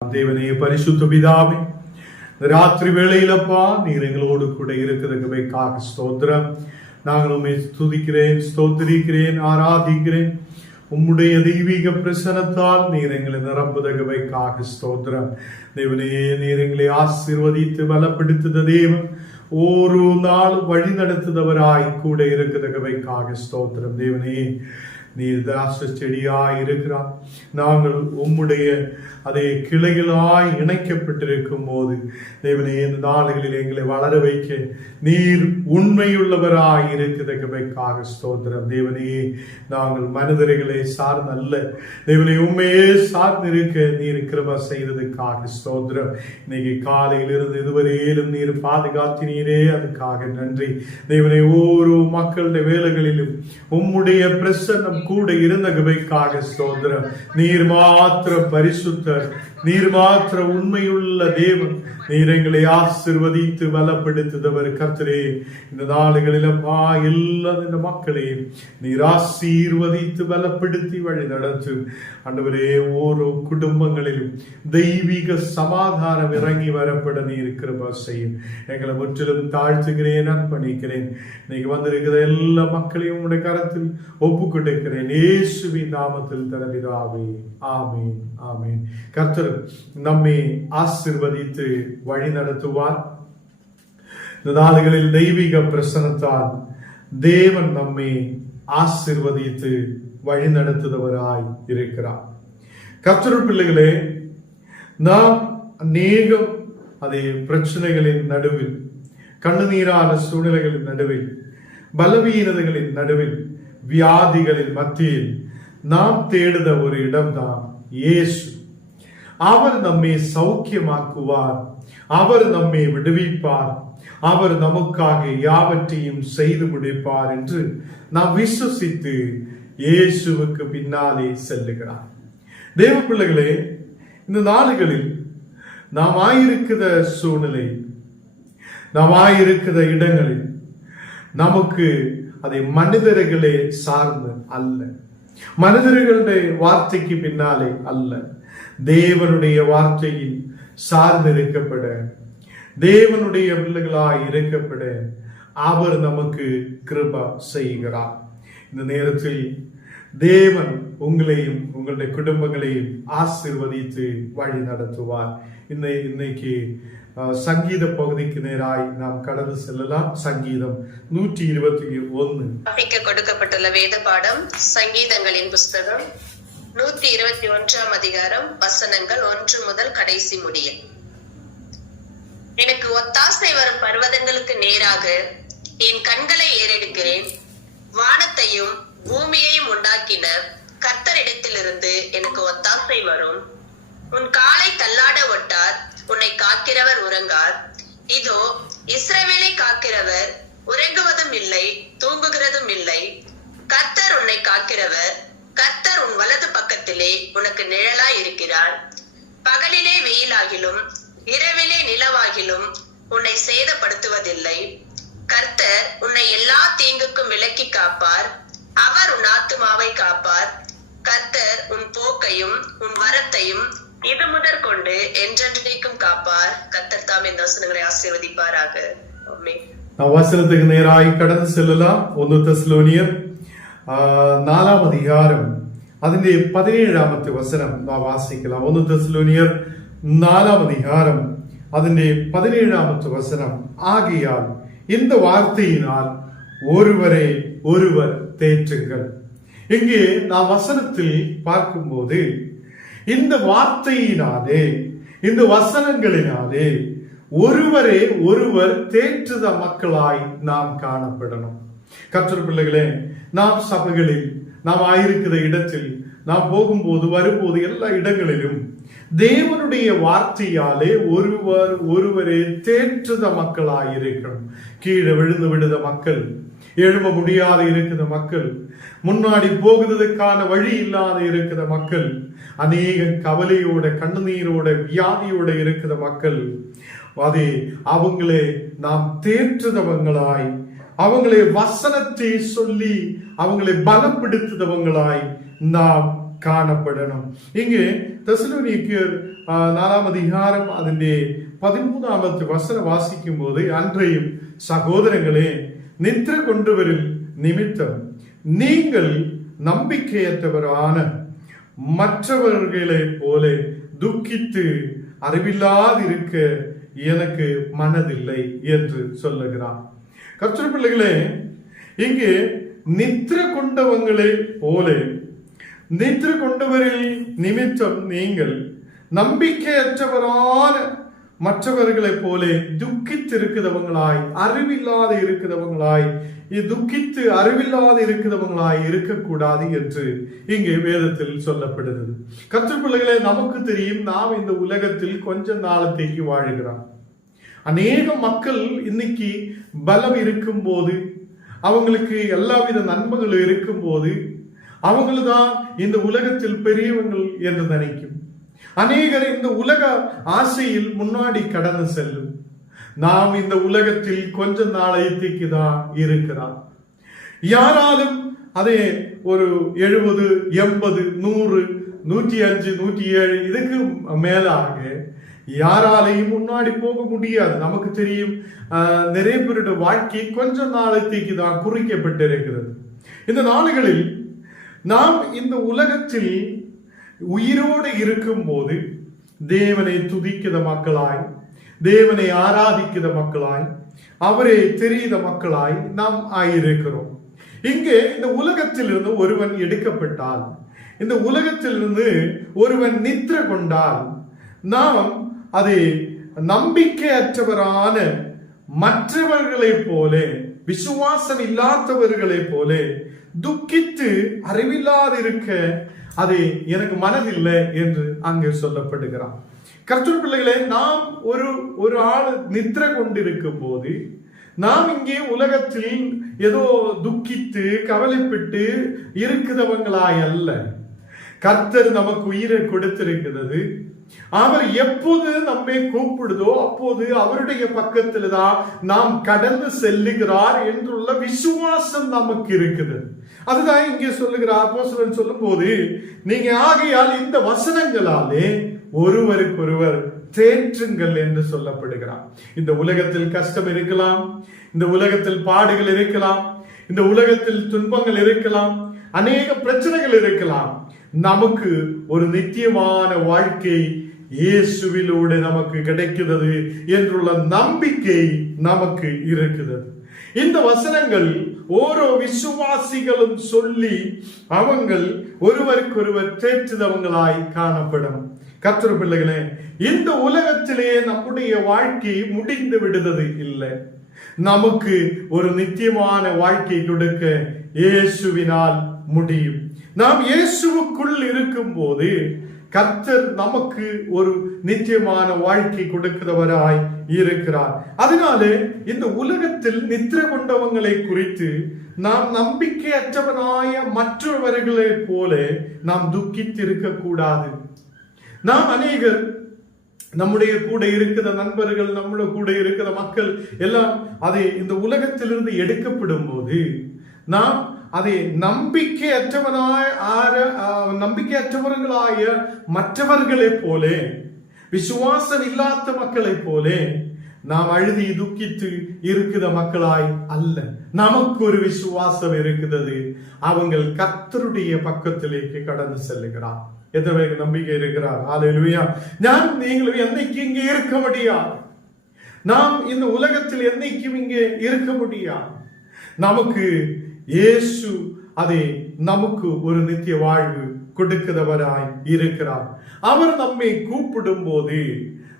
தேவனே, பரிசுத்த பிதாவே, ராத்திரி வேளையிலப்பா நீர் எங்களோடு கூட இருக்கிறதுக்காக ஸ்தோத்திரம். நாங்கள் உம்மை துதிக்கிறேன், ஸ்தோத்திரிக்கிறேன், ஆராதிக்கிறேன். உம்முடைய தெய்வீக பிரசனத்தால் நீர் எங்களை நிரப்புதகவைக்காக ஸ்தோத்திரம். தேவனே, நீர் எங்களை ஆசீர்வதித்து பலப்படுத்துத தேவன், ஒரு நாள் வழி நடத்துதவராய் கூட இருக்கிறதுக்காக ஸ்தோத்திரம். தேவனே, நீர் திராட்சை செடியாய் இருக்கிறார். நாங்கள் உம்முடைய அதே கிளைகளாய் இணைக்கப்பட்டிருக்கும் போது தேவனே, இந்த நாடுகளில் எங்களை வளர வைக்க நீர் உண்மையுள்ளவராய் இருக்கிறதுக்காக ஸ்தோத்திரம். தேவனே, நாங்கள் மனிதர்களை சார்ந்த அல்ல தேவனே, உண்மையே சார்ந்து இருக்க நீர் கிருபை செய்ததுக்காக ஸ்தோத்திரம். இன்னைக்கு காலையிலிருந்து இதுவரையிலும் நீர் பாதுகாத்தினீரே, அதுக்காக நன்றி. தேவனே, ஒவ்வொரு மக்களுடைய வேலைகளிலும் உம்முடைய பிரசன்னம் கூட இருந்த கிருபைக்காக ஸ்தோத்திரம். நீர் மாத்திர பரிசுத்தர், நீர் மாத்திர உண்மையுள்ள தேவன். நீர் எங்களை ஆசீர்வதித்து பலப்படுத்துதவர் கர்த்தரே. இந்த நாளுகளிலும் எல்லா இந்த மக்களையும் நீர் ஆசீர்வதித்து பலப்படுத்தி வழி நடத்தும் ஆண்டவரே. ஒவ்வொரு குடும்பங்களிலும் தெய்வீக சமாதானம் இறங்கி வரப்பட நீர் கிருபை செய்யும். எங்களை முற்றிலும் தாழ்த்துகிறேன், அர்ப்பணிக்கிறேன். இன்னைக்கு வந்திருக்கிற எல்லா மக்களையும் உங்களுடைய கரத்தில் ஒப்பு கொடுக்கிறேன், இயேசுவின் நாமத்தில் தரவிதாவே. ஆமீன், ஆமீன். கர்த்தர் நம்மை ஆசீர்வதித்து வழி நடத்துவார். இந்த நாடுகளில் தெய்வீக பிரசனத்தால் தேவன் நம்மை ஆசீர்வதித்து வழி நடத்துதவராய் இருக்கிறார். கர்த்தர் பிள்ளைகளே, நாம் அநேகம் அதே பிரச்சனைகளின் நடுவில், கண்ணுநீரான சூழ்நிலைகளின் நடுவில், பலவீனதைகளின் நடுவில், வியாதிகளின் மத்தியில் நாம் தேடுத ஒரு இடம்தான் இயேசு. அவர் நம்மை சௌக்கியமாக்குவார், அவர் நம்மை விடுவிப்பார், அவர் நமக்காக யாவற்றையும் செய்து முடிப்பார் என்று நாம் விசுவசித்து இயேசுவுக்கு பின்னாலே செல்லுகிறார். தேவ பிள்ளைகளே, இந்த நாடுகளில் நாம் ஆயிருக்கிற சூழ்நிலை, நாம் ஆயிருக்கிற இடங்களில் நமக்கு அதை மனிதர்களே சார்ந்து அல்ல, மனிதர்களுடைய வார்த்தைக்கு பின்னாலே அல்ல, தேவனுடைய வார்த்தையில் சார்ந்து இருக்கப்பட, தேவனுடைய பிள்ளைகளாய் இருக்கப்பட அவர் நமக்கு கிருபை செய்கிறார். இந்த நேரத்தில் தேவன் உங்களையும் உங்களுடைய குடும்பங்களையும் ஆசீர்வதித்து வழி நடத்துவார். இன்னைக்கு சங்கீத பகுதிக்கு நேராய் நாம் கடந்து செல்லலாம். சங்கீதம் 121 கொடுக்கப்பட்டுள்ள வேத பாடம் சங்கீதங்களின் புஸ்தகம் 121 அதிகாரம், வசனங்கள் 1 முதல் கடைசி முடிய. எனக்கு ஒத்தாசை வரும் பர்வதங்களுக்கு நேராக என் கண்களை ஏறெடுக்கிறேன். வானத்தையும் பூமியையும் உண்டாக்கின கர்த்தரிடத்திலிருந்து எனக்கு ஒத்தாசை வரும். உன் காலை தள்ளாட ஒட்டார், உன்னை காக்கிறவர் உறங்கார். இதோ இஸ்ரவேலை காக்கிறவர் உறங்குவதும் இல்லை, தூங்குகிறதும் இல்லை. கர்த்தர் உன்னை காக்கிறவர், கர்த்தர் உன் வலது பக்கத்திலே உனக்கு நிழலாய் இருக்கிறார். பகலிலே வெயிலாகிலும் இரவிலே நிலவாகிலும் உன்னை சேதப்படுத்துவதில்லை. கர்த்தர் உன்னை எல்லா தீங்குக்கும் விலக்கி காப்பார், அவர் உன் ஆத்துமாவை காப்பார். கர்த்தர் உன் போக்கையும் உன் வரத்தையும் இது முதற் கொண்டு என்றென்றைக்கும் காப்பார். கர்த்தர் தாமே இந்த வசனங்களை ஆசீர்வதிப்பாராக. ஆமென். வசனத்துக்கு நேராய் கடந்து செல்லலாம். 1 தெசலோனியர் 4 அதிகாரம் അതിന്റെ 17 വചനം നാം വാസിக்கலாம். 1 തെസലോനിയർ 4 அதிகாரம் അതിന്റെ 17 വചനം. ஆகையால் இந்த வார்த்தையினால் ஒருவரை ஒருவர் தேற்றுங்கள். இங்கே நாம் வசனத்தில் பார்க்கும்போது இந்த வார்த்தையினாலே, இந்த வசனங்களினாலே ஒருவரே ஒருவர் தேற்றுத மக்களாய் நாம் காணப்படணும். கர்த்தர் பிள்ளைகளே, நாம் சபைகளில், நாம் ஆயிருக்கிற இடத்தில், நாம் போகும்போது வரும்போது எல்லா இடங்களிலும் தேவனுடைய வார்த்தையாலே ஒருவர் ஒருவரே தேற்றுத மக்களாய் இருக்கணும். கீழே விழுந்து விடுத மக்கள், எழும்ப முடியாத இருக்கிற மக்கள், முன்னாடி போகுறதுக்கான வழி இல்லாத இருக்கிற மக்கள், அநேக கவலையோட கண்ணீரோட வியாதியோட இருக்கிற மக்கள், அதே அவங்களே நாம் தேற்றுதவங்களாய், அவங்களை வசனத்தை சொல்லி அவங்களை பலப்படுத்துதவங்களாய் நாம் காணப்படணும். இங்கே தெசலோனிக்கேயர் 4 அதிகாரம் അതിന്റെ 13ാമത്തെ വചനം വാസിക്കുമ്പോൾ அன்றையும் சகோதரங்களே நித்திர கொண்டவரில் நிமித்தம் நீங்கள் நம்பிக்கையற்றவரான மற்றவர்களை போல துக்கித்து அறிவில்லாதிருக்க எனக்கு மனதில்லை என்று சொல்லுகிறார். கர்த்தர் பிள்ளைகளே, இங்கே நித்திர கொண்டவங்களை போல, நித்திர கொண்டவரில் நிமித்தம் நீங்கள் நம்பிக்கையற்றவரான மற்றவர்களை போல துக்கித்து இருக்கிறவங்களாய், அறிவில்லாத இருக்கிறவங்களாய், துக்கித்து அறிவில்லாத இருக்கிறவங்களாய் இருக்கக்கூடாது என்று இங்கே வேதத்தில் சொல்லப்படுகிறது. கர்த்தர் பிள்ளைகளே, நமக்கு தெரியும், நாம் இந்த உலகத்தில் கொஞ்ச நாளத்தைக்கு வாழுகிறோம். அநேக மக்கள் இன்னைக்கு பலம் இருக்கும் போது, அவங்களுக்கு எல்லாவித நன்மைகள் இருக்கும் போது, அவங்கள்தான் இந்த உலகத்தில் பெரியவங்கள் என்று நினைக்கும். அநேகர் இந்த உலக ஆசையில் முன்னாடி கடந்து செல்லும். நாம் இந்த உலகத்தில் கொஞ்ச நாளைக்கு தான் இருக்கிறார். யாராலும் அதே ஒரு 70, 80, 100, 105, 107 இதுக்கு மேலாக யாராலையும் முன்னாடி போக முடியாது. நமக்கு தெரியும், நிறைய பேருடைய வாழ்க்கை கொஞ்ச நாளைக்கு தான் குறிக்கப்பட்டிருக்கிறது. இந்த நாடுகளில் நாம் இந்த உலகத்தில் உயிரோடு இருக்கும் போது தேவனை துதிக்கிற மக்களாய், தேவனை ஆராதிக்கிற மக்களாய், அவரை தெரிந்த மக்களாய் நாம் ஆயிருக்கிறோம். இங்கே இந்த உலகத்திலிருந்து ஒருவன் எடுக்கப்பட்டால், இந்த உலகத்திலிருந்து ஒருவன் நித்திர கொண்டால், நாம் அதை நம்பிக்கையற்றவரான மற்றவர்களை போல, விசுவாசம் இல்லாதவர்களை போல துக்கித்து அறிவில்லாதிருக்க அது எனக்கு மனதில்லை என்று அங்கே சொல்லப்படுகிறான். கர்த்தர் பிள்ளைகளே, நாம் ஒரு ஆள் நித்திர கொண்டிருக்கும் போது, நாம் இங்கே உலகத்தில் ஏதோ துக்கித்து கவலைப்பட்டு இருக்கிறவங்களாய் அல்ல. கர்த்தர் நமக்கு உயிரை கொடுத்திருக்கிறது. அவர் எப்போது நம்மை கூப்பிடுதோ அப்போது அவருடைய பக்கத்தில் தான் நாம் கடந்து செல்லுகிறார் என்றுள்ள விசுவாசம் நமக்கு இருக்குது. அதுதான் இங்கே சொல்லுகிறார். அப்போஸ்தலன் சொல்லும் போது, நீங்க ஆகையால் இந்த வசனங்களாலே ஒருவருக்கொருவர் தேற்றுங்கள் என்று சொல்லப்படுகிறார். இந்த உலகத்தில் கஷ்டம் இருக்கலாம், இந்த உலகத்தில் பாடுகள் இருக்கலாம், இந்த உலகத்தில் துன்பங்கள் இருக்கலாம், அநேக பிரச்சனைகள் இருக்கலாம். நமக்கு ஒரு நித்தியமான வாழ்க்கை இயேசுவிலூടെ நமக்கு கிடைக்கிறது என்றுள்ள நம்பிக்கை நமக்கு இருக்கிறது. இந்த வசனங்கள் ஓரோ விசுவாசிகளும் சொல்லி அவங்கள் ஒருவருக்கொருவர் தேற்றுதவங்களாய் காணப்படும். கர்த்தர் பிள்ளைகளே, இந்த உலகத்திலே நம்முடைய வாழ்க்கை முடிந்து விடுவது இல்லை. நமக்கு ஒரு நித்தியமான வாழ்க்கை கொடுக்க இயேசுவினால் முடியும். நாம் இயேசுவுக்குள் இருக்கும் போது கர்த்தர் நமக்கு ஒரு நித்தியமான வாழ்க்கை கொடுக்கிறவராய் இருக்கிறார். அதனாலே இந்த உலகத்தில் நித்திர கொண்டவங்களை குறித்து நாம் நம்பிக்கையற்றவனாய மற்றவர்களை போல நாம் துக்கித்திருக்க கூடாது. நாம் அநேகர் நம்முடைய கூட இருக்கிற நண்பர்கள், நம்முடைய கூட இருக்கிற மக்கள் எல்லாம் அதை இந்த உலகத்திலிருந்து எடுக்கப்படும் போது நாம் அதை நம்பிக்கையற்றவர்களாய மற்றவர்களை போல, விசுவாசம் இல்லாத மக்களை போல நாம் அழுதி துக்கித்து இருக்கிற மக்களாய் அல்ல. நமக்கு ஒரு விசுவாசம் இருக்கிறது. அவங்கள் கர்த்தருடைய பக்கத்திலேக்கு கடந்து செல்லுகிறார். எத்தனை நம்பிக்கை இருக்கிறார்? ஹல்லேலூயா. நீங்கள் என்னைக்கு இங்கே இருக்க முடியாது. நாம் இந்த உலகத்தில் என்னைக்கும் இங்கே இருக்க முடியாது. நமக்கு இயேசு அதை நமக்கு ஒரு நித்திய வாழ்வு கொடுக்கிறவராய் இருக்கிறார். அவர் நம்மை கூப்பிடும் போது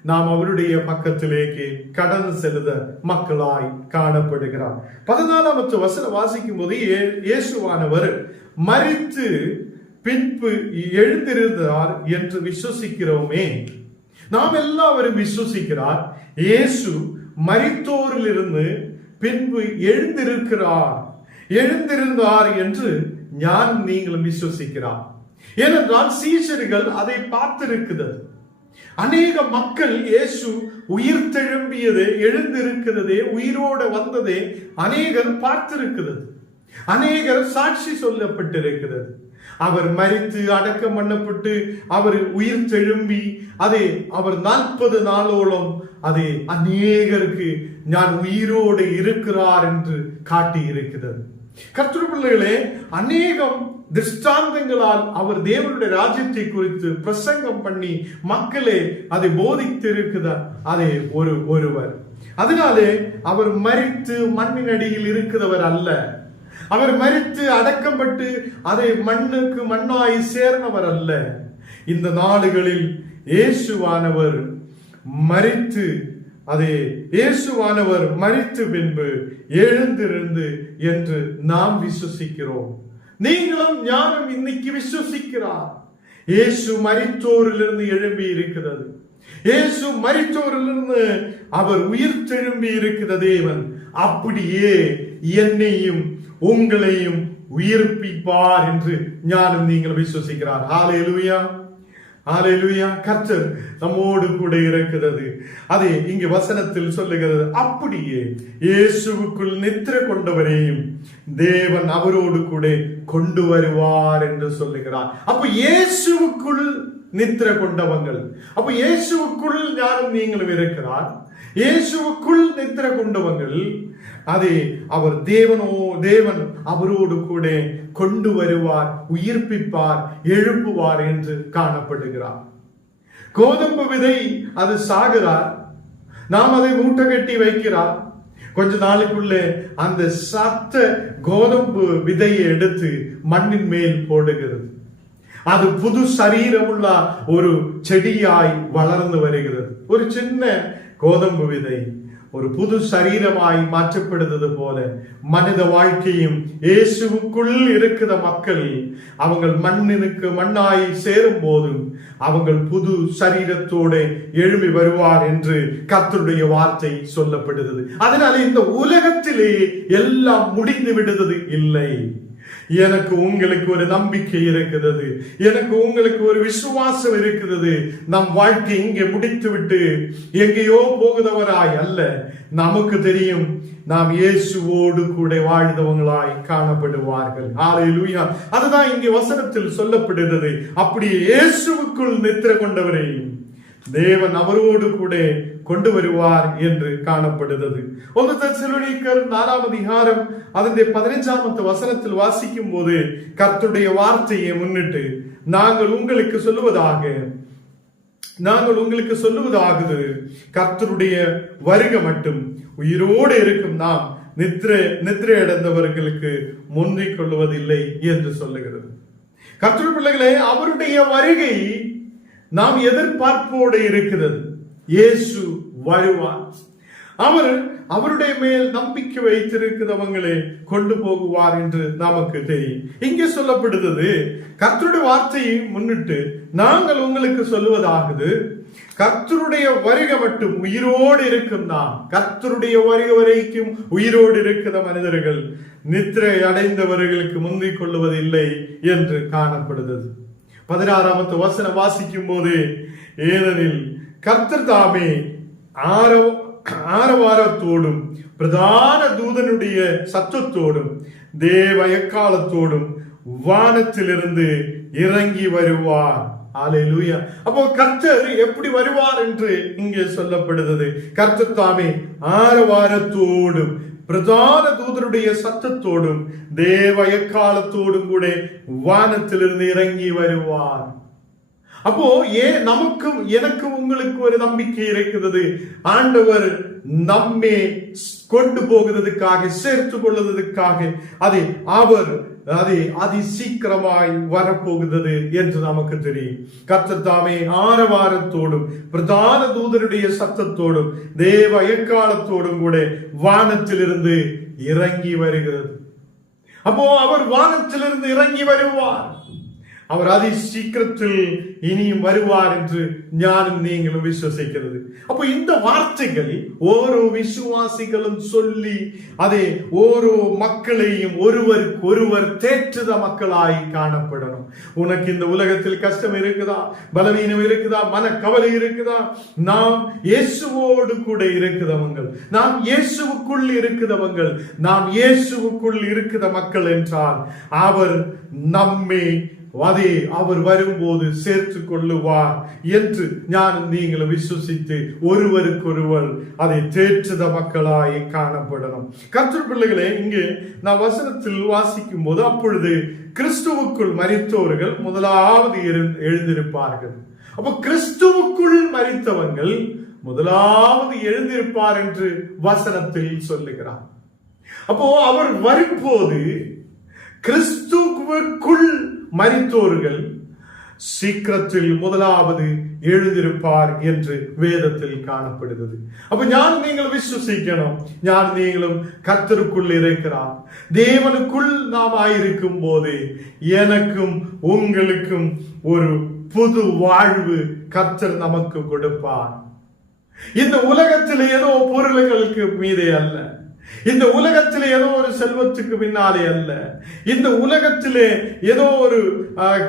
நாம் அவருடைய பக்கத்திலேக்கு கடந்து செல்லுத மக்களாய் காணப்படுகிறார். 14வது வசனம் வாசிக்கும் போது, இயேசுவானவர் மரித்து பின்பு எழுந்திருந்தார் என்று விசுவசிக்கிறோமே. நாம் எல்லாரும் விசுவசிக்கிறார். இயேசு மரித்தோரிலிருந்து பின்பு எழுந்திருந்தார் என்று நீங்களும் விசுவசிக்கிறார். ஏனென்றால் சீஷர்கள் அதை பார்த்திருக்கிறது. அநேக மக்கள் இயேசு உயிர் தெழும்பியதே, எழுந்திருக்கிறதே, உயிரோடு வந்ததே அநேகர் பார்த்திருக்கிறது. அநேகர் சாட்சி சொல்லப்பட்டிருக்கிறது. அவர் மரித்து அடக்கம் பண்ணப்பட்டு அவர் உயிர் தெழும்பி அவர் 40 நாளோളം அநேகருக்கு நான் உயிரோடு இருக்கிறார் என்று காட்டி இருக்கிறது. கர்த்தருடைய பிள்ளைகளே, அநேகம் திருஷ்டாந்தங்களால் அவர் தேவனுடைய ராஜ்யத்தை குறித்து பிரசங்கம் பண்ணி மக்களே அதை போதித்து இருக்கிறார் ஒருவர். அதனாலே அவர் மரித்து மண்ணின் அடியில் இருக்கிறவர் அல்ல. அவர் மரித்து அடக்கப்பட்டு மண்ணுக்கு மண்ணாய் சேர்ந்தவர் அல்ல. இந்த நாடுகளில் இயேசுவானவர் மரித்து பின்பு எழுந்திருந்து என்று நாம் விசுவசிக்கிறோம். நீங்களும் ஞானம் இன்னைக்கு விசுவசிக்கிறார். இயேசு மரித்தோரிலிருந்து எழும்பி இருக்கிறது. இயேசு மரித்தோரிலிருந்து அவர் உயிர் தெழும்பி இருக்கிற தேவன் அப்படியே என்னையும் உங்களையும் உயிர்ப்பிப்பார் என்று ஞானம் நீங்கள் விசுவசிக்கிறார். ஹல்லேலூயா, ஹல்லேலூயா. கர்த்தர் நம்மோடு கூட இருக்கிறது. இங்கு வசனத்தில் சொல்லுகிறது, அப்படியே இயேசுவுக்குள் நித்திரை கொண்டவரையும் தேவன் அவரோடு கூட கொண்டு வருவார் என்று சொல்லுகிறார். அப்ப இயேசுவுக்குள் நித்திரை கொண்டவங்கள், அப்ப இயேசுவுக்குள் யாரும் நீங்களும் இருக்கிறார். இயேசுவுக்குள் நித்திரை கொண்டவங்கள் அவர் தேவன் அவரோடு கூட கொண்டு வருவார், உயிர்ப்பிப்பார், எழுப்புவார் என்று காணப்படுகிறார். கோதம்பு விதை சாகிறார், நாம் அதை மூட்டை கட்டி வைக்கிறார். கொஞ்ச நாளுக்குள்ளே அந்த சத்த கோதம்பு விதையை எடுத்து மண்ணின் மேல் போடுகிறது. அது புது சரீரமுள்ள ஒரு செடியாய் வளர்ந்து வருகிறது. ஒரு சின்ன கோதம்பு விதை ஒரு புது சரீரமாய் மாற்றப்படுவது போல மனித வாழ்க்கையும் இயேசுவுக்குள் இருக்கிற மக்கள் அவங்க மண்ணினுக்கு மண்ணாய் சேரும் போதும் அவங்க புது சரீரத்தோட எழும்பி வருவார் என்று கர்த்தருடைய வார்த்தை சொல்லப்படுகிறது. அதனால இந்த உலகத்திலே எல்லாம் முடிந்து விடுவது இல்லை. எனக்கு உங்களுக்கு ஒரு நம்பிக்கை இருக்கிறது, எனக்கு உங்களுக்கு ஒரு விசுவாசம் இருக்கிறது. நம் வாழ்க்கை இங்கே முடித்து விட்டு எங்கேயோ போகுதவராய் அல்ல. நமக்கு தெரியும், நாம் இயேசுவோடு கூட வாழ்ந்தவங்களாய் காணப்படுவார்கள். ஹல்லேலூயா. அதுதான் இங்கே வசனத்தில் சொல்லப்படுகிறது. அப்படியே இயேசுவுக்குள் நித்திரை கொண்டவரையும் தேவன் அவரோடு கூட கொண்டு வருவார் என்று காணப்படுகிறது. 1 தெசலோனிக்கர் 4 அதிகாரம் 15 வசனத்தில் வாசிக்கும் போது கர்த்தருடைய வார்த்தையை முன்னிட்டு நாங்கள் உங்களுக்கு சொல்லுவதாவது கர்த்தருடைய வருகை மட்டும் உயிரோடு இருக்கும் நாம் நித்திரை அடைந்தவர்களுக்கு முந்திக் கொள்வதில்லை என்று சொல்லுகிறது. கர்த்தருடைய பிள்ளைகளே, அவருடைய வருகை நாம் எதிர்பார்ப்போடு இருக்கிறது. இயேசு வருவார். அவருடைய மேல் நம்பிக்கை வைத்திருக்கிறவங்களே கொண்டு போகுவார் என்று நமக்கு தெரியும். இங்கே சொல்லப்படுகிறது, கர்த்தருடைய வார்த்தையை முன்னிட்டு நாங்கள் உங்களுக்கு சொல்லுவதாவது கர்த்தருடைய வருகை மட்டும் உயிரோடு இருக்கும் நாம், கர்த்தருடைய வருகை வரைக்கும் உயிரோடு இருக்கிற மனிதர்கள் நித்திரை அடைந்தவர்களுக்கு முந்திக் கொள்வதில்லை என்று காணப்படுகிறது. 16 வசனம் வாசிக்கும் போது, ஏனெனில் கர்த்தர் தாமே ஆரவாரத்தோடும் பிரதான தூதனுடைய சத்தத்தோடும் தேவ எக்காலத்தோடும் வானத்திலிருந்து இறங்கி வருவார். ஹல்லேலூயா. அப்போ கர்த்தர் எப்படி வருவார் என்று இங்கே சொல்லப்படுகிறது. கர்த்தர் தாமே ஆரவாரத்தோடும் பிரதான தூதருடைய சத்தத்தோடும் தேவ எக்காலத்தோடும் கூட வானத்திலிருந்து இறங்கி வருவார். அப்போ நமக்கும் எனக்கும் உங்களுக்கு ஒரு நம்பிக்கை இருக்கிறது. ஆண்டவர் நம்மை கொண்டு போகிறதுக்காக, சேர்த்து கொள்வதற்காக அவர் அதி சீக்கிரமாய் வரப்போகிறது என்று நமக்கு தெரியும். கர்த்தர் தாமே ஆரவாரத்தோடும் பிரதான தூதருடைய சத்தத்தோடும் தேவ எக்காலத்தோடும் கூட வானத்திலிருந்து இறங்கி வருகிறது. அப்போ அவர் வானத்திலிருந்து இறங்கி வருவார். அவர் அதி சீக்கிரத்தில் இனியும் வருவார் என்று ஞானம் நீங்களும் விசுவசிக்கிறது. அப்போ இந்த வார்த்தைகள் ஓரோ விசுவாசிகளும் சொல்லி ஓரோ மக்களையும் ஒருவர் தேற்றுத மக்களாய் காணப்படணும். உனக்கு இந்த உலகத்தில் கஷ்டம் இருக்குதா, பலவீனம் இருக்குதா, மனக்கவலை இருக்குதா, நாம் இயேசுவோடு கூட இருக்கிறவங்கள், நாம் இயேசுவுக்குள் இருக்கிறவங்கள், நாம் இயேசுவுக்குள் இருக்கிற மக்கள் என்றால் அவர் நம்மை அதை அவர் வரும்போது சேர்த்து கொள்ளுவார் என்று ஞானம் நீங்களும் விசுவசித்து ஒருவருக்கொருவர் அதை தேற்றுத மக்களாய் காணப்படணும். கர்த்தர் பிள்ளைகளே, இங்கே நான் வசனத்தில் வாசிக்கும் போது, அப்பொழுது கிறிஸ்துவுக்குள் மரித்தோர்கள் முதலாவது எழுந்திருப்பார்கள். அப்ப கிறிஸ்துவுக்குள் மரித்தவங்கள் முதலாவது எழுந்திருப்பார் என்று வசனத்தில் சொல்லுகிறார். அப்போ அவர் வரும்போது கிறிஸ்துவுக்குள் மரித்தோர்கள் சீக்கிரத்தில் முதலாவது எழுந்திருப்பார் என்று வேதத்தில் காணப்படுகிறது. அப்ப ஞான் நீங்கள் விசுவசிக்கணும். ஞான் நீங்களும் கர்த்தருக்குள் இருக்கிறார். தேவனுக்குள் நாம் ஆயிருக்கும் போது எனக்கும் உங்களுக்கும் ஒரு புது வாழ்வு கர்த்தர் நமக்கு கொடுப்பார். இந்த உலகத்தில் ஏதோ பொருள்களுக்கு மீதே அல்ல, இந்த உலகத்திலே ஏதோ ஒரு செல்வத்துக்கு பின்னாலே அல்ல, இந்த உலகத்திலே ஏதோ ஒரு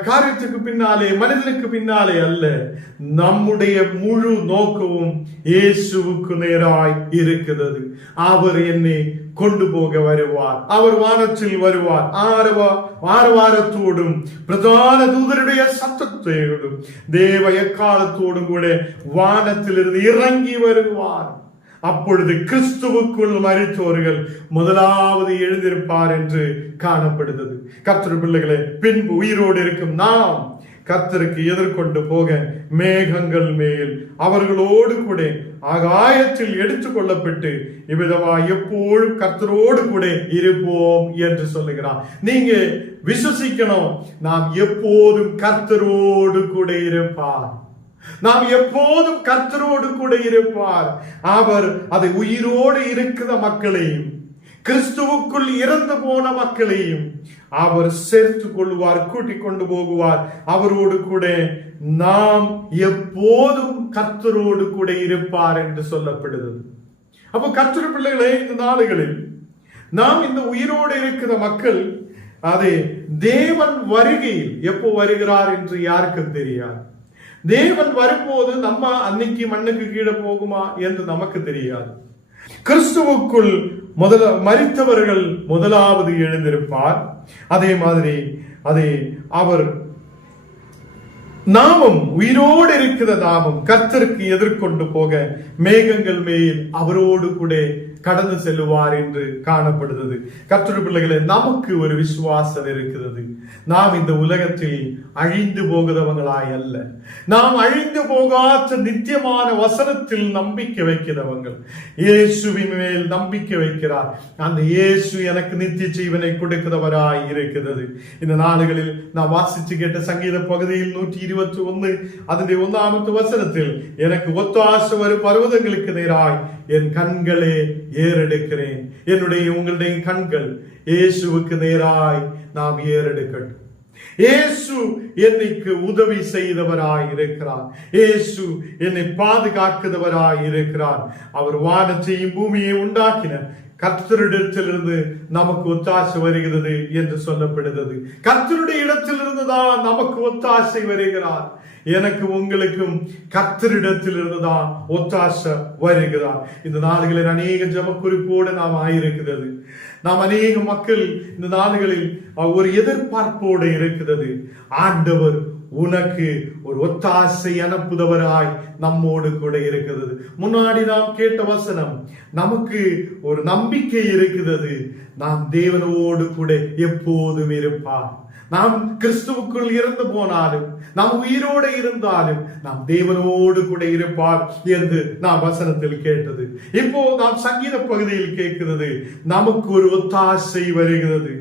காரியத்துக்கு பின்னாலே, மனிதனுக்கு பின்னாலே அல்ல. நம்முடைய முழு நோக்கமும் இயேசுவுக்கு நேராய் இருக்கிறது. அவர் என்னை கொண்டு போக வருவார். அவர் வானத்தில் வருவார். ஆரவாரத்தோடும் பிரதான தூதருடைய சத்தத்தோடும் தேவ எக்காலத்தோடும் கூட வானத்திலிருந்து இறங்கி வருவார். அப்பொழுது கிறிஸ்துவுக்குள் மரித்தோர்கள் முதலாவது எழுந்திருப்பார் என்று காணப்படுகிறது. கர்த்தர் பிள்ளைகளே, பின்பு உயிரோடு இருக்கும் நாம் கர்த்தருக்கு எதிர்கொண்டு போக மேகங்கள் மேல் அவர்களோடு கூட ஆகாயத்தில் எடுத்துக் கொள்ளப்பட்டு இவ்விதமாய் எப்போதும் கர்த்தரோடு கூட இருப்போம் என்று சொல்லுகிறார். நீங்க விசுவசிக்கணும், நாம் எப்போதும் கர்த்தரோடு கூட இருப்பார். நாம் எப்போதும் கர்த்தரோடு கூட இருப்பார். அவர் அதை உயிரோடு இருக்கிற மக்களையும் கிறிஸ்துவுக்குள் இறந்து போன மக்களையும் அவர் சேர்த்து கொள்வார், கூட்டிக் கொண்டு போகுவார். அவரோடு கூட நாம் எப்போதும் கர்த்தரோடு கூட இருப்பார் என்று சொல்லப்படுகிறது. அப்போ கர்த்தர் பிள்ளைகளே, இந்த நாடுகளில் நாம் இந்த உயிரோடு இருக்கிற மக்கள் அதை தேவன் வருகையில் எப்போ வருகிறார் என்று யாருக்கும் தெரியாது. தேவன் வரும்போது நம்ம அன்னைக்கு மண்ணுக்கு கீழே போகுமா என்று நமக்கு தெரியாது. கிறிஸ்துவுக்குள் மரித்தவர்கள் முதலாவது எழுந்திருப்பார். அதே மாதிரி அவர் நாமும் உயிரோடு இருக்கிற நாமும் கர்த்தருக்கு எதிர்கொண்டு போக மேகங்கள் மேல் அவரோடு கூட கடந்து செல்லுவார் என்று காணப்படுகிறது. கர்த்தருடைய பிள்ளைகளே, நமக்கு ஒரு விசுவாசம் இருக்கிறது. நாம் இந்த உலகத்தில் அழிந்து போகிறவங்களாய் அல்ல, நாம் அழிந்து போகாத நித்தியமான வசனத்தில் நம்பிக்கை வைக்கிறவங்கள். இயேசுவின் மேல் நம்பிக்கை வைக்கிறார். அந்த இயேசு எனக்கு நித்திய ஜீவனை கொடுக்கிறவராய் இருக்கிறது. இந்த நாடுகளில் நான் வாசிச்சு கேட்ட சங்கீத பகுதியில் 121 அதனுடைய 1ஆம் வசனத்தில், எனக்கு ஒத்தாசை வரும் பர்வதங்களுக்கு நேராய் என் கண்களே ஏறெடுக்கிறேன். உங்களுடைய கண்கள் இயேசுவுக்கு நேராய் நாம் ஏறெடுக்கட்டும். இயேசு என்னைக்கு உதவி செய்தவராய் இருக்கிறார். இயேசு என்னை பாதுகாக்கிறவராய் இருக்கிறார். அவர் வானத்தையும் பூமியை உண்டாக்கின கர்த்தரிடத்திலிருந்து நமக்கு ஒத்தாசை வருகிறது என்று சொல்லப்படுகிறது. கர்த்தருடைய இடத்திலிருந்து தான் நமக்கு ஒத்தாசை வருகிறார். எனக்கு உங்களுக்கும் கர்த்தரிடத்திலிருந்து தான் ஒத்தாசை வருகிறார். இந்த நாடுகளில் அநேக ஜெப குறிப்போடு நாம் ஆயிருக்கிறது. நாம் அநேக மக்கள் இந்த நாடுகளில் ஒரு எதிர்பார்ப்போடு இருக்கிறது. ஆண்டவர் உனக்கு ஒரு ஒத்தாசை அனுப்புதவராய் நம்மோடு கூட இருக்கிறது. முன்னாடி நாம் கேட்ட வசனம், நமக்கு ஒரு நம்பிக்கை இருக்கிறது. நாம் தேவனோடு கூட எப்போதும் இருப்பார். நாம் கிறிஸ்துவுக்குள் இறந்து போனாலும், நாம் உயிரோடு இருந்தாலும் நாம் தேவனோடு கூட இருப்பார் என்று நாம் வசனத்தில் கேட்டது. இப்போ நாம் சங்கீத பகுதியில் கேட்கிறது, நமக்கு ஒரு ஒத்தாசை வருகிறது.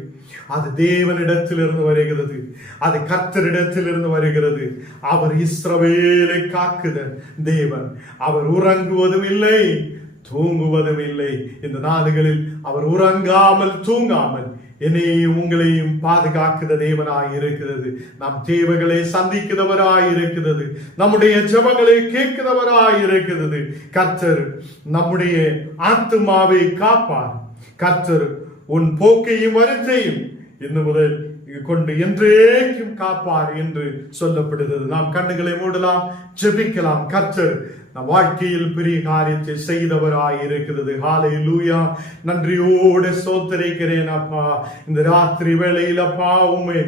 அது தேவனிடத்திலிருந்து வருகிறது, அது கர்த்தரிடத்திலிருந்து வருகிறது. அவர் இஸ்ரவேலை காக்குத தேவன். அவர் உறங்குவதும் இல்லை, தூங்குவதும் இல்லை. இந்த நாடுகளில் அவர் உறங்காமல் தூங்காமல் என்னையும் உங்களையும் பாதுகாக்கிற தேவனாய் இருக்கிறது. நம் தேவைகளை சந்திக்கிறவராய் இருக்கிறது. நம்முடைய ஜெபங்களை கேட்கிறவராய் இருக்கிறது. கர்த்தர் நம்முடைய ஆத்துமாவை காப்பார். கர்த்தர் உன் போக்கையும் வருத்தையும் இன்று முதல் கொண்டு என்றேக்கும் காப்பார் என்று சொல்லப்படுகிறது. நாம் கண்ணுகளை மூடலாம், ஜெபிக்கலாம். கர்த்தர் நம் வாழ்க்கையில் பெரிய காரியத்தை செய்தவராய் இருக்கிறது. ஹalleluya. நன்றியோடு ஸ்தோத்திரிக்கிறேன் அப்பா. இந்த ராத்திரி வேளையில் அப்பா உம்மை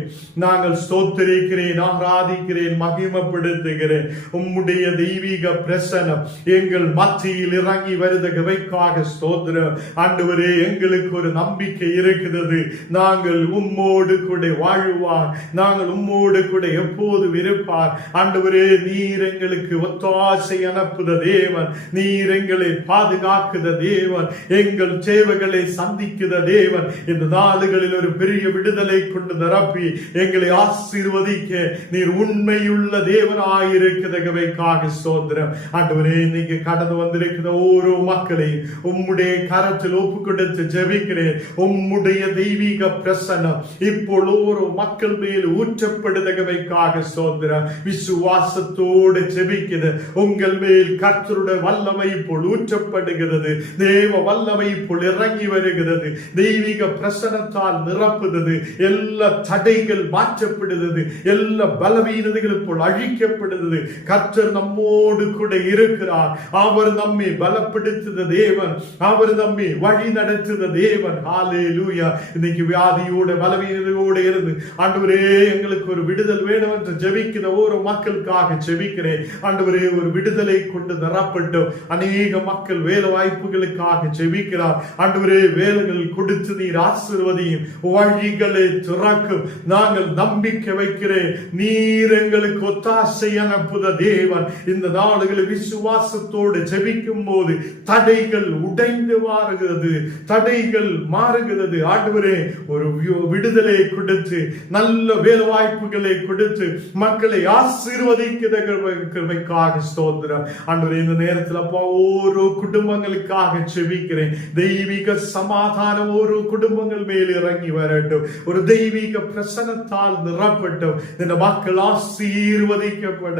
நாங்கள் ஸ்தோத்திரிக்கிறேன், ஆராதிக்கிறேன், மகிமைப்படுத்துகிறேன். உம்முடைய தெய்வீக பிரசன்னம் எங்கள் மத்தியில் இறங்கி வருவதற்காக ஸ்தோத்திரம். ஆண்டவரே, எங்களுக்கு ஒரு நம்பிக்கை இருக்கிறது. நாங்கள் உம்மோடு கூட வாழ்வார், நாங்கள் உம்மோடு கூட எப்போது இருப்பார். ஆண்டவரே, நீர் எங்களுக்கு ஒத்தாசை அனுப்புத தேவன், நீர் எங்களை பாதுகாக்குத தேவன், எங்கள் சேவைகளை சந்திக்குத தேவன். இந்த நாளுகளில் ஒரு பெரிய விடுதலை கொண்டு நிரப்பி எங்களை ஆசீர்வதிக்க நீர் உண்மையுள்ள தேவனாயிருக்கிறதற்காக ஸ்தோத்திரம். ஆண்டவரே, இன்னைக்கு கடந்து வந்திருக்கிற ஓரோ மக்களையும் உம்முடைய கரத்தில் ஒப்பு கொடுத்து ஜெபிக்கிறேன். உம்முடைய தெய்வீக பிரசன்னம் இப்பொழுது ஓரோ மக்கள் மேல் ஊற்றப்படுவதற்காக ஸ்தோத்திரம். விசுவாசத்தோடு ஜெபிக்கிறது. உங்கள் மேல் கர்த்தருடைய வல்லமை இப்போது ஊற்றப்படுகிறது. தேவ வல்லமை இப்போது இறங்கி வருகிறது. தெய்வீக பிரசனத்தால் நிரப்புகிறது. எல்லா தடைகள் மாற்றப்படுகிறது. எல்லா பலவீனதைகள் இப்போது அழிக்கப்படுகிறது. கர்த்தர் நம்மோடு கூட இருக்கிறார். அவர் நம்மை பலப்படுத்துத தேவன், அவர் நம்மை வழி நடத்துத தேவன். ஹalleluya. இன்னைக்கு வியாதியோட பலவீனத்தோடு இருந்து ஆண்டவரே எங்களுக்கு ஒரு விடுதல் வேணும் என்று ஜெபிக்கிற ஒரு மக்களுக்காக ஜெபிக்கிறேன். ஆண்டவரே, ஒரு விடுதலை கொண்டு நிரப்பட்டும். அநேக மக்கள் வேலை வாய்ப்புகளுக்காக ஜெபிக்கிறார். ஆண்டவரே, வேலைகள் கொடுத்து நீர் ஆசீர்வதியும், வழிகளை திறக்கும். நாங்கள் நம்பிக்கை வைக்கிறேன். நீர் எங்களுக்கு ஒத்தாசை அனுப்புத தேவன். இந்த நாடுகளில் விசுவாசத்தோடு ஜெபிக்கும் போது தடைகள் உடைந்து மாறுகிறது, தடைகள் மாறுகிறது. ஆண்டவரே, ஒரு விடுதலை கொடுத்து நல்ல வேலை வாய்ப்புகளை கொடுத்து மக்களை ஆசீர்வதிக்கிறதற்காக ஸ்தோத்திரம். ஆண்டவரே, இந்த நேரத்தில் அப்பா ஓரோ குடும்பங்களுக்காக ஜெபிக்கிறேன். தெய்வீக சமாதானம் ஓரோ குடும்பங்கள் மேல் இறங்கி வரட்டும். ஒரு தெய்வீக பிரசனத்தால் நிரப்பட்டும். இந்த மக்கள் ஆசீர்வதிக்கப்பட